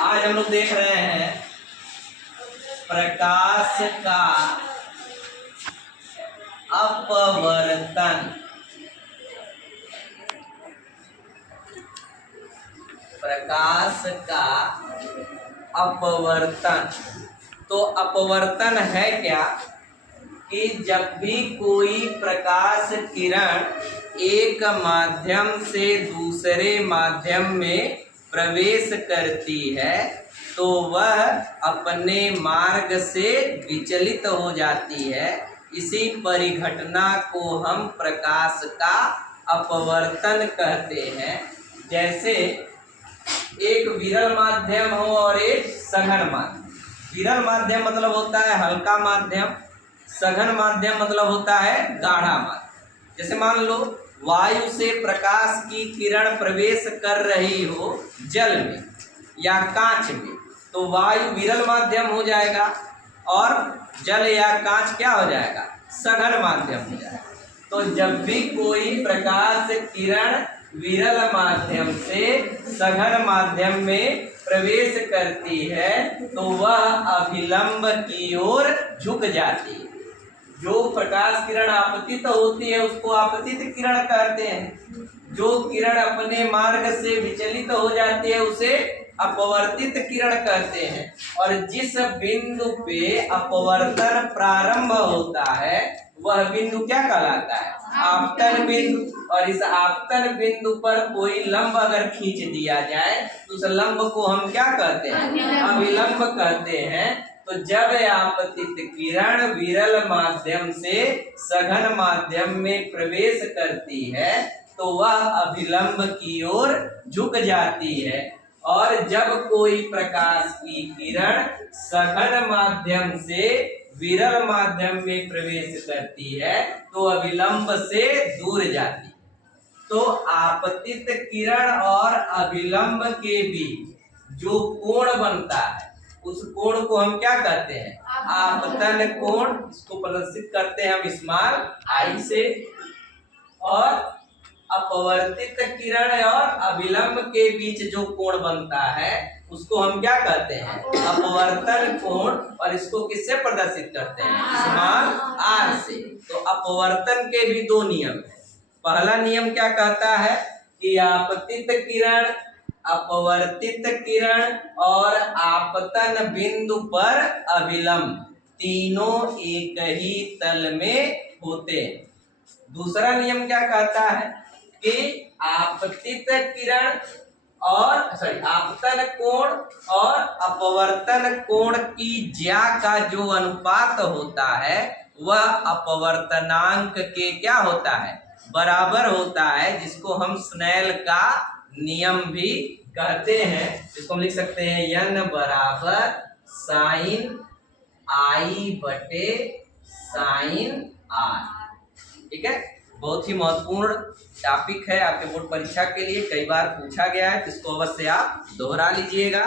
आज हम लोग देख रहे हैं प्रकाश का अपवर्तन। प्रकाश का अपवर्तन। तो अपवर्तन है क्या कि जब भी कोई प्रकाश किरण एक माध्यम से दूसरे माध्यम में प्रवेश करती है तो वह अपने मार्ग से विचलित हो जाती है। इसी परिघटना को हम प्रकाश का अपवर्तन कहते हैं। जैसे एक विरल माध्यम हो और एक सघन माध्यम। विरल माध्यम मतलब होता है हल्का माध्यम, सघन माध्यम मतलब होता है गाढ़ा माध्यम। जैसे मान लो वायु से प्रकाश की किरण प्रवेश कर रही हो जल में या कांच में, तो वायु विरल माध्यम हो जाएगा और जल या कांच क्या हो जाएगा, सघन माध्यम हो जाएगा। तो जब भी कोई प्रकाश किरण विरल माध्यम से सघन माध्यम में प्रवेश करती है तो वह अभिलंब की ओर झुक जाती है। जो प्रकाश किरण आपतित होती है उसको आपतित किरण कहते हैं। जो किरण अपने मार्ग से विचलित हो जाती है उसे अपवर्तित किरण कहते हैं। और जिस बिंदु पे अपवर्तन प्रारंभ होता है वह बिंदु क्या कहलाता है, आपतन बिंदु। और इस आपतन बिंदु पर कोई लंब अगर खींच दिया जाए तो उस लंब को हम क्या कहते हैं, अभिलंब कहते हैं। तो जब आपतित किरण विरल माध्यम से सघन माध्यम में प्रवेश करती है तो वह अभिलंब की ओर झुक जाती है। और जब कोई प्रकाश की किरण सघन माध्यम से विरल माध्यम में प्रवेश करती है तो अभिलंब से दूर जाती है। तो आपतित किरण और अभिलंब के बीच जो कोण बनता है उस कोण को हम क्या कहते हैं, आपतन कोण। इसको प्रदर्शित करते हैं हम स्मॉल आई से। और अपवर्तित किरण और अभिलंब के बीच जो कोण बनता है उसको हम क्या कहते हैं, अपवर्तन कोण। और इसको किससे प्रदर्शित करते हैं, स्मॉल आर से। तो अपवर्तन के भी दो नियम है। पहला नियम क्या कहता है कि आपतित किरण, अपवर्तित किरण और आपतन बिंदु पर अभिलंब तीनों एक ही तल में होते हैं। दूसरा नियम क्या कहता है कि आपतित किरण और आपतन कोण और अपवर्तन कोण की ज्या का जो अनुपात होता है वह अपवर्तनांक के क्या होता है, बराबर होता है। जिसको हम स्नेल का नियम भी कहते हैं। जिसको हम लिख सकते हैं n बराबर साइन आई बटे साइन आर। ठीक है, बहुत ही महत्वपूर्ण टॉपिक है आपके बोर्ड परीक्षा के लिए। कई बार पूछा गया है, इसको अवश्य आप दोहरा लीजिएगा।